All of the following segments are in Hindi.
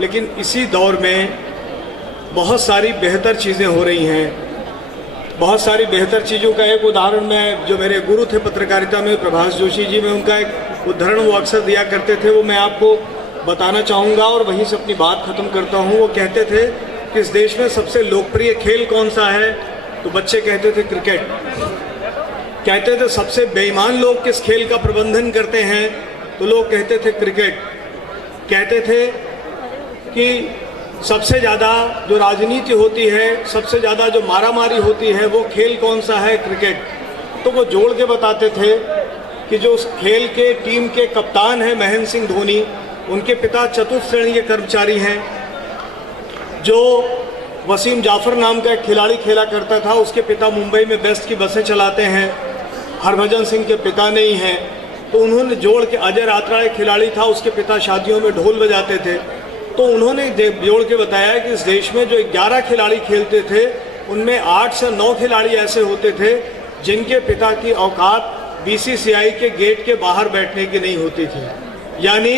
लेकिन इसी दौर में बहुत सारी बेहतर चीज़ें हो रही हैं। बहुत सारी बेहतर चीज़ों का एक उदाहरण मैं, जो मेरे गुरु थे पत्रकारिता में प्रभाष जोशी जी, में उनका एक उदाहरण वो अक्सर दिया करते थे, वो मैं आपको बताना चाहूँगा और वहीं से अपनी बात ख़त्म करता हूँ। वो कहते थे कि इस देश में सबसे लोकप्रिय खेल कौन सा है, तो बच्चे कहते थे क्रिकेट। कहते थे सबसे बेईमान लोग किस खेल का प्रबंधन करते हैं, तो लोग कहते थे क्रिकेट। कहते थे कि सबसे ज़्यादा जो राजनीति होती है, सबसे ज़्यादा जो मारामारी होती है, वो खेल कौन सा है, क्रिकेट। तो वो जोड़ के बताते थे कि जो उस खेल के टीम के कप्तान हैं महेंद्र सिंह धोनी, उनके पिता चतुर्थ श्रेणी के कर्मचारी हैं। जो वसीम जाफर नाम का एक खिलाड़ी खेला करता था, उसके पिता मुंबई में बेस्ट की बसें चलाते हैं। हरभजन सिंह के पिता नहीं हैं, तो उन्होंने जोड़ के, अजय रात्रा एक खिलाड़ी था, उसके पिता शादियों में ढोल बजाते थे। तो उन्होंने जोड़ के बताया कि इस देश में जो 11 खिलाड़ी खेलते थे, उनमें 8 से 9 खिलाड़ी ऐसे होते थे जिनके पिता की औकात बीसीसीआई के गेट के बाहर बैठने की नहीं होती थी। यानी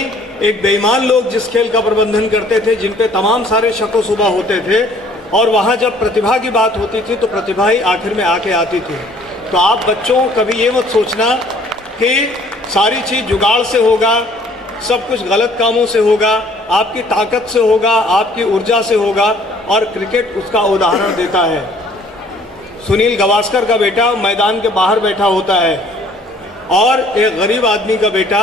एक बेईमान लोग जिस खेल का प्रबंधन करते थे, जिन पे तमाम सारे शको शुबा होते थे, और वहाँ जब प्रतिभा की बात होती थी तो प्रतिभा ही आखिर में आके आती थी। तो आप बच्चों कभी ये मत सोचना कि सारी चीज़ जुगाड़ से होगा, सब कुछ गलत कामों से होगा। आपकी ताकत से होगा, आपकी ऊर्जा से होगा, और क्रिकेट उसका उदाहरण देता है। सुनील गावस्कर का बेटा मैदान के बाहर बैठा होता है और एक गरीब आदमी का बेटा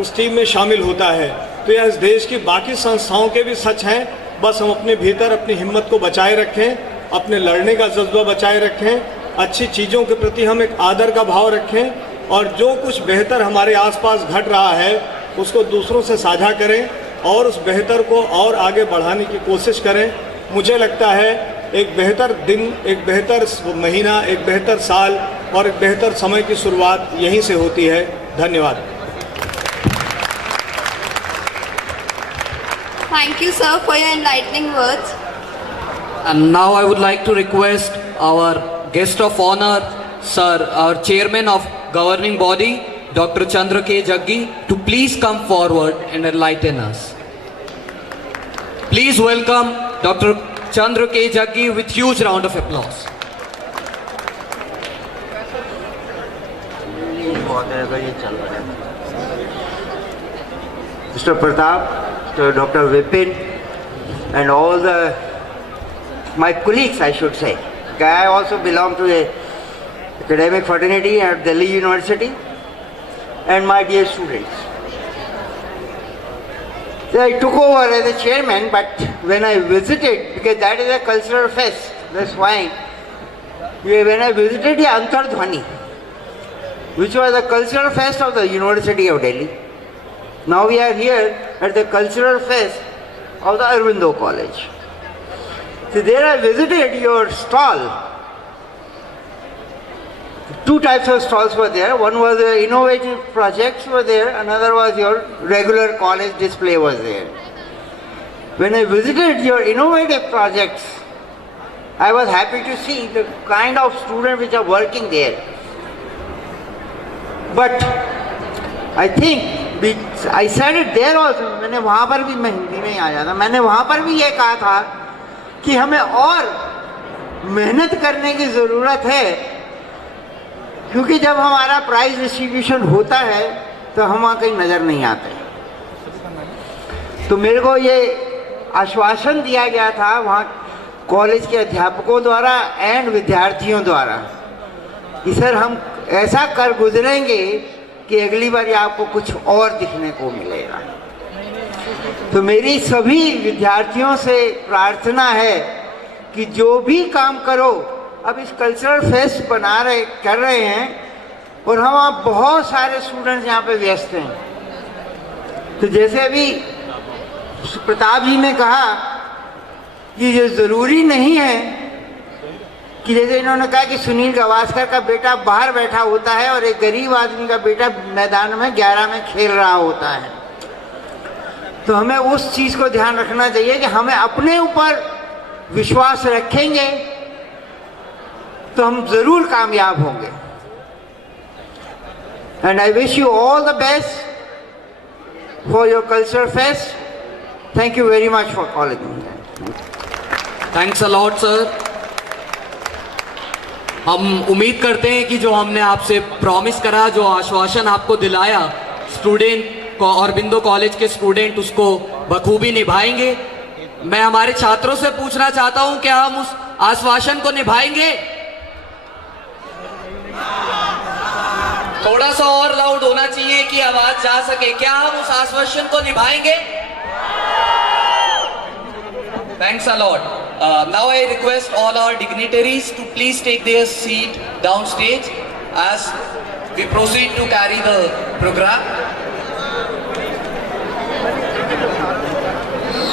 उस टीम में शामिल होता है। तो यह इस देश की बाकी संस्थाओं के भी सच हैं। बस हम अपने भीतर अपनी हिम्मत को बचाए रखें, अपने लड़ने का जज्बा बचाए रखें, अच्छी चीज़ों के प्रति हम एक आदर का भाव रखें, और जो कुछ बेहतर हमारे आसपास घट रहा है उसको दूसरों से साझा करें और उस बेहतर को और आगे बढ़ाने की कोशिश करें। मुझे लगता है एक बेहतर दिन, एक बेहतर महीना, एक बेहतर साल और एक बेहतर समय की शुरुआत यहीं से होती है। धन्यवाद। Thank you, sir, for your enlightening words. And now I would like to request our guest of honor, sir, our chairman of governing body, Dr. Chandra K. Jaggi, to please come forward and enlighten us. Please welcome Dr. Chandra K. Jaggi with huge round of applause. Mr. Pratap, to Dr. Vipin, and all my colleagues, I should say. I also belong to a academic fraternity at Delhi University, and my dear students. So I took over as a chairman, but when I visited, because that is a cultural fest, that's fine. When I visited the Antardhwani, which was a cultural fest of the University of Delhi, now we are here at the cultural fest of the Aurobindo College. So there I visited your stall. Two types of stalls were there. One was the innovative projects were there, another was your regular college display was there. When I visited your innovative projects, I was happy to see the kind of students which are working there. But I think I said it there also, मैंने वहाँ पर भी, मैं हिंदी में ही आ जाता, मैंने वहाँ पर भी ये कहा था कि हमें और मेहनत करने की ज़रूरत है, क्योंकि जब हमारा प्राइज डिस्ट्रीब्यूशन होता है तो हम वहाँ कहीं नज़र नहीं आते। तो मेरे को ये आश्वासन दिया गया था वहाँ कॉलेज के अध्यापकों द्वारा एंड विद्यार्थियों द्वारा कि सर हम ऐसा कर गुजरेंगे कि अगली बार आपको कुछ और दिखने को मिलेगा। तो मेरी सभी विद्यार्थियों से प्रार्थना है कि जो भी काम करो, अब इस कल्चरल फेस्ट कर रहे हैं और हम आप बहुत सारे स्टूडेंट्स यहाँ पे व्यस्त हैं। तो जैसे अभी प्रताप जी ने कहा कि ये ज़रूरी नहीं है कि जैसे इन्होंने कहा कि सुनील गावस्कर का बेटा बाहर बैठा होता है और एक गरीब आदमी का बेटा मैदान में 11 में खेल रहा होता है। तो हमें उस चीज़ को ध्यान रखना चाहिए कि हमें अपने ऊपर विश्वास रखेंगे तो हम ज़रूर कामयाब होंगे। And I wish you all the best for your cultural fest Thank you very much for calling me. Thanks a lot sir. हम उम्मीद करते हैं कि जो हमने आपसे प्रॉमिस करा, जो आश्वासन आपको दिलाया स्टूडेंट को, औरबिंदो कॉलेज के स्टूडेंट उसको बखूबी निभाएंगे। मैं हमारे छात्रों से पूछना चाहता हूं, क्या हम उस आश्वासन को निभाएंगे? थोड़ा सा और लाउड होना चाहिए कि आवाज जा सके। क्या हम उस आश्वासन को निभाएंगे? Thanks a lot. Now I request all our dignitaries to please take their seat downstage as we proceed to carry the program.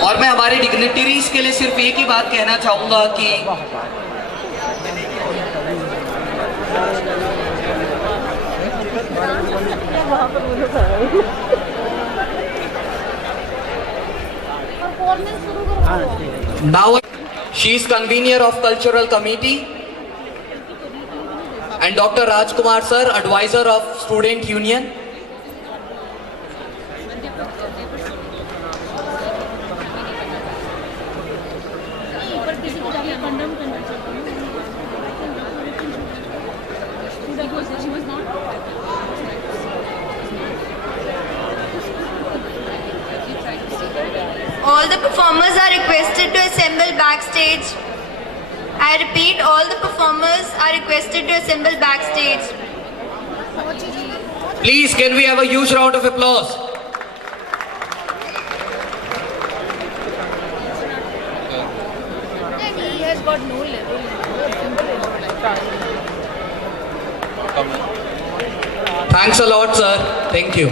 और मैं हमारे डिग्निटरीज के लिए सिर्फ एक ही बात कहना चाहूंगा कि now she is convener of cultural committee and Dr. Rajkumar sir, advisor of student union. All the performers are requested to assemble backstage. I repeat, all the performers are requested to assemble backstage. Please, can we have a huge round of applause? And he has got no level. Thanks a lot, sir. Thank you.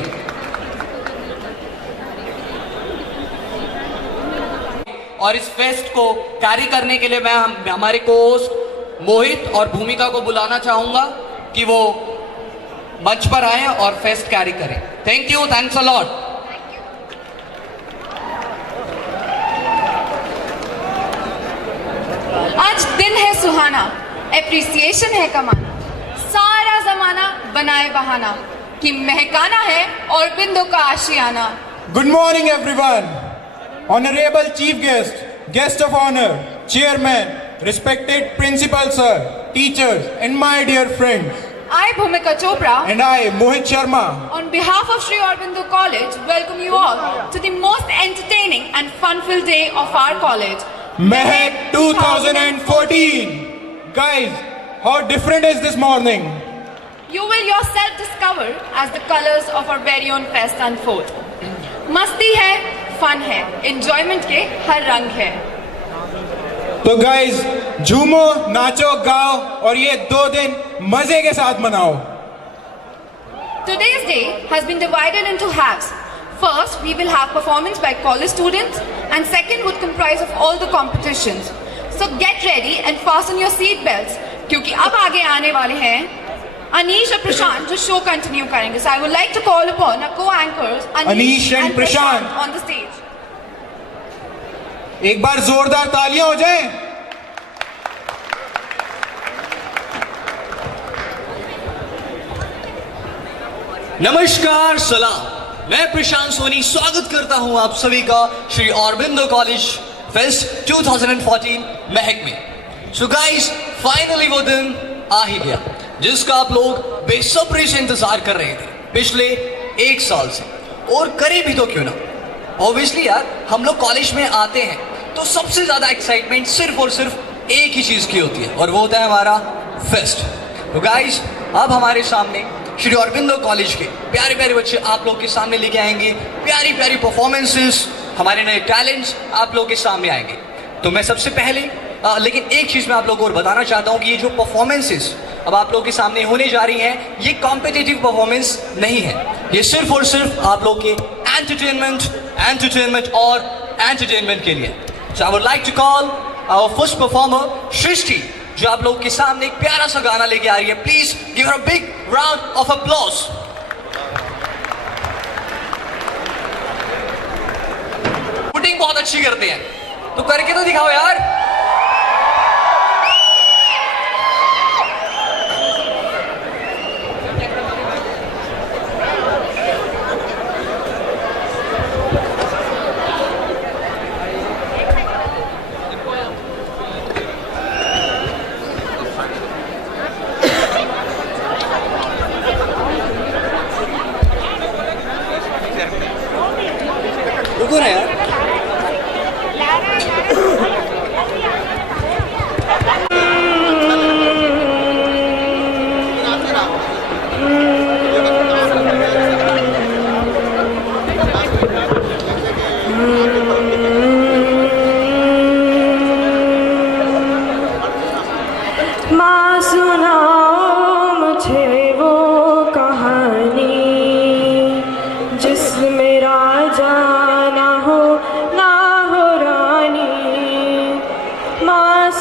और इस फेस्ट को कैरी करने के लिए मैं हमारे को-होस्ट मोहित और भूमिका को बुलाना चाहूंगा कि वो मंच पर आए और फेस्ट कैरी करें। Thank you, thanks a lot. आज दिन है सुहाना, एप्रिसिएशन है कमाना, सारा जमाना बनाए बहाना कि महकाना है औरबिंदो का आशियाना। Good morning everyone. Honorable Chief Guest, Guest of Honor, Chairman, respected Principal Sir, teachers and my dear friends. I, Bhumika Chopra, And I, Mohit Sharma, on behalf of Sri Aurobindo College, welcome you all to the most entertaining and fun-filled day of our college. Mehak 2014. Guys, how different is this morning? You will yourself discover as the colors of our very own fest unfold. मस्ती है, फन है, एंजॉयमेंट के हर रंग है। तो गाइज झूमो, नाचो, गाओ और ये 2 दिन मजे के साथ मनाओ। Today's day has been divided into halves. First, we will have performance by college students, and second would comprise of all the competitions. So get ready and fasten your seat belts, क्योंकि अब आगे आने वाले हैं Anish और प्रशांत जो शो कंटिन्यू करेंगे। So I would like to call upon our co-anchors Anish and Prashant on the stage. एक बार जोरदार तालियां हो जाए। नमस्कार, सलाम। मैं प्रशांत सोनी स्वागत करता हूं आप सभी का श्री औरबिंदो कॉलेज फेस्ट 2014 महक में। सो गाइस, फाइनली वो दिन आ ही गया जिसका आप लोग बेसब्री से इंतजार कर रहे थे पिछले 1 साल से, और करे भी तो क्यों ना। ऑब्वियसली यार, हम लोग कॉलेज में आते हैं तो सबसे ज्यादा एक्साइटमेंट सिर्फ और सिर्फ एक ही चीज की होती है, और वो होता है हमारा फेस्ट। तो गाइस, अब हमारे सामने श्री औरबिंदो कॉलेज के प्यारे प्यारे बच्चे आप लोग के सामने लेके आएंगे प्यारी प्यारी परफॉर्मेंसेस, हमारे नए टैलेंट्स आप लोग के सामने आएंगे। तो मैं सबसे पहले लेकिन एक चीज मैं आप लोगों को और बताना चाहता हूं कि ये जो परफॉर्मेंसेस अब आप लोगों के सामने होने जा रही हैं, ये कॉम्पिटिटिव परफॉर्मेंस नहीं है, ये सिर्फ और सिर्फ आप लोग के एंटरटेनमेंट और एंटरटेनमेंट के लिए। So I would like to call our first performer Srishti, जो आप लोग के सामने एक प्यारा सा गाना लेके आ रही है। Please give her a big round of applause. Shooting बहुत अच्छी करते हैं, तो करके तो दिखाओ यार।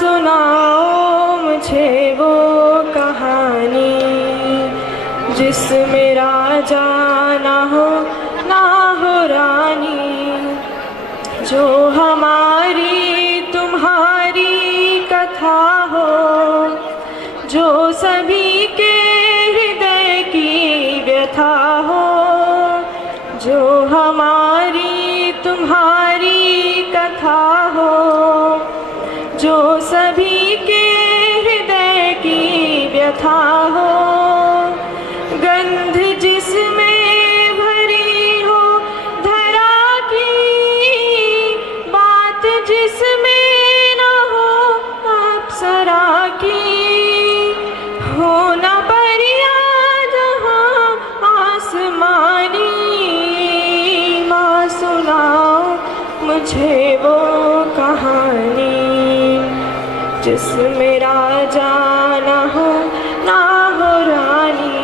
सुनाओ मुझे वो कहानी जिसमें राजा ना हो रानी, जो हमारी तुम्हारी कथा हो, जो सभी के हृदय की व्यथा हो, जो हमारी तुम्हारी कथा हो, जो सभी के हृदय की व्यथा हो, गंध जिसमें भरी हो धरा की, बात जिसमें न हो अप्सरा की, हो न परिया जहाँ आसमानी। माँ सुनाओ मुझे वो कहानी जिसमें राजा ना हो रानी।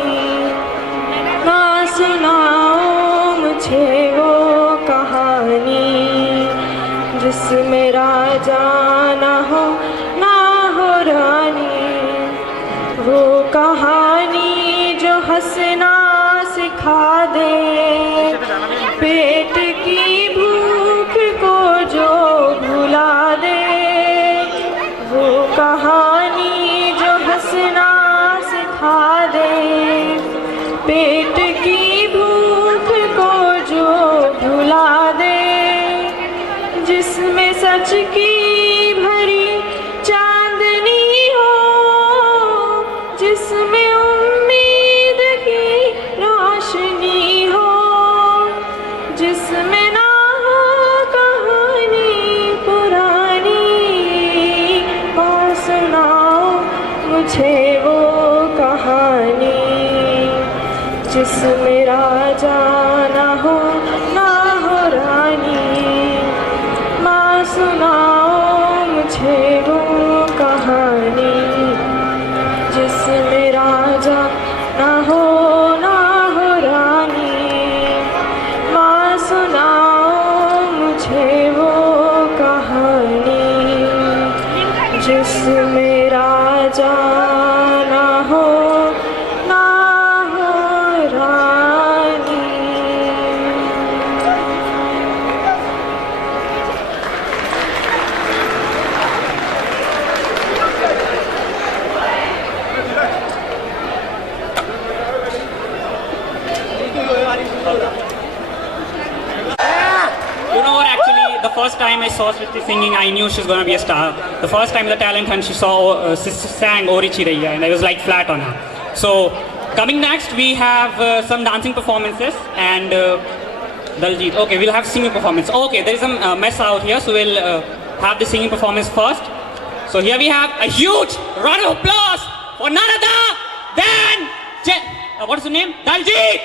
माँ सुनाओ मुझे वो कहानी जिसमें राजा ना हो रानी। वो कहानी जो हंसना सिखा दे, पेट की भूख को जो भुला दे। वो कहानी जो हंसना सिखा दे, पेट की भूख को जो भुला दे। जिसमें सच की भरी चांदनी हो, जिसमें उम्मीद की रोशनी हो, जिसमें ना हो कहानी पुरानी। और सुनाओ मुझे वो कहानी जिसमें राजा ना हो रानी। माँ सुनाओ मुझे वो कहानी जिसमें राजा ना हो रानी। माँ सुनाओ मुझे वो कहानी जिसमें राजा ना हो रानी। You know what, actually, the first time I saw Sriti singing, I knew she's going to be a star. The first time the talent hunt, she sang Ori Chiraiya, and I was like flat on her. So, coming next, we have some dancing performances, and Daljit. Okay, we'll have singing performance. Okay, there is a mess out here, so we'll have the singing performance first. So here we have a huge round of applause for none other than, what's the name? Daljit!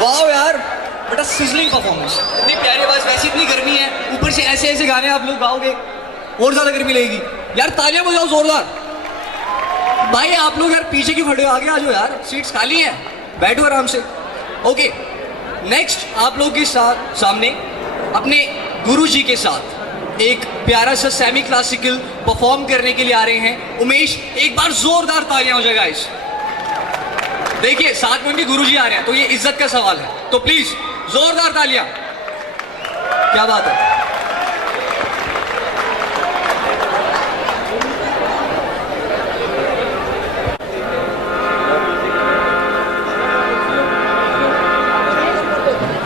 वाह यार, बड़ा सिजलिंग परफॉर्मेंस। इतनी प्यारी आवाज, वैसे इतनी गर्मी है, ऊपर से ऐसे ऐसे गाने आप लोग गाओगे और ज्यादा गर्मी लगेगी यार। तालियां बजाओ जोरदार। भाई आप लोग यार पीछे क्यों खड़े हो, आगे आ जाओ यार, सीट्स खाली हैं, बैठो आराम से। ओके, नेक्स्ट आप लोग के साथ सामने अपने गुरुजी के साथ एक प्यारा सा सेमी क्लासिकल परफॉर्म करने के लिए आ रहे हैं उमेश। एक बार जोरदार तालियां हो जाए गाइस। देखिए साथ में उनके गुरुजी आ रहे हैं तो ये इज्जत का सवाल है, तो प्लीज जोरदार तालियां। क्या बात है।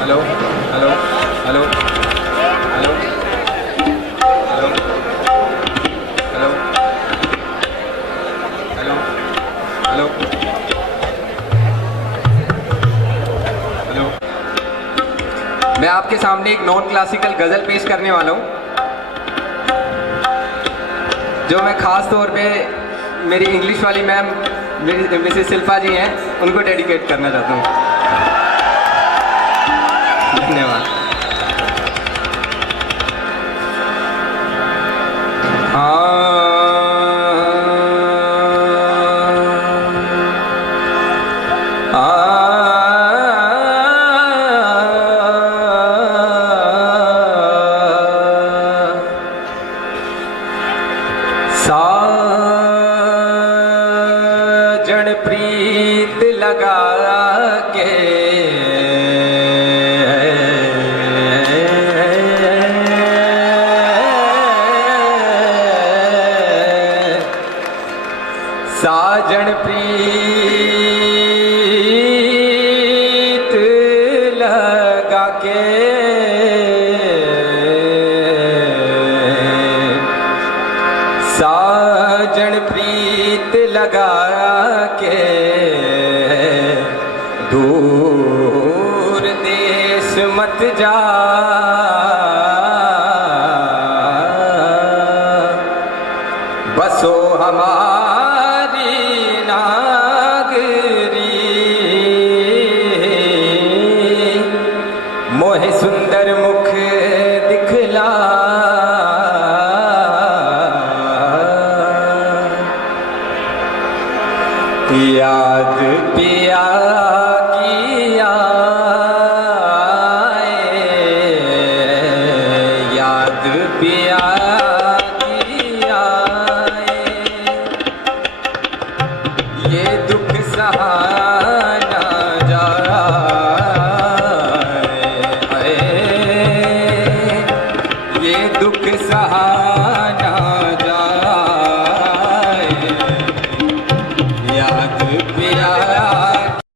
Hello hello hello hello hello hello hello hello hello. मैं आपके सामने एक नॉन क्लासिकल गज़ल पेश करने वाला हूँ, जो मैं ख़ास तौर पे मेरी इंग्लिश वाली मैम मेरी मिसेस शिल्पा जी हैं उनको डेडिकेट करना चाहता हूँ। धन्यवाद। साजन प्रीत लगा के साजन प्रीत लगा के साजन प्रीत लगा के दूर देश मत जा, बसो हमारी नागरी, मोहे सुंदर मुख दिखला, याद पिया की आए, याद पिया की आए, ये दुख सहाना जाए, ये दुख सहाना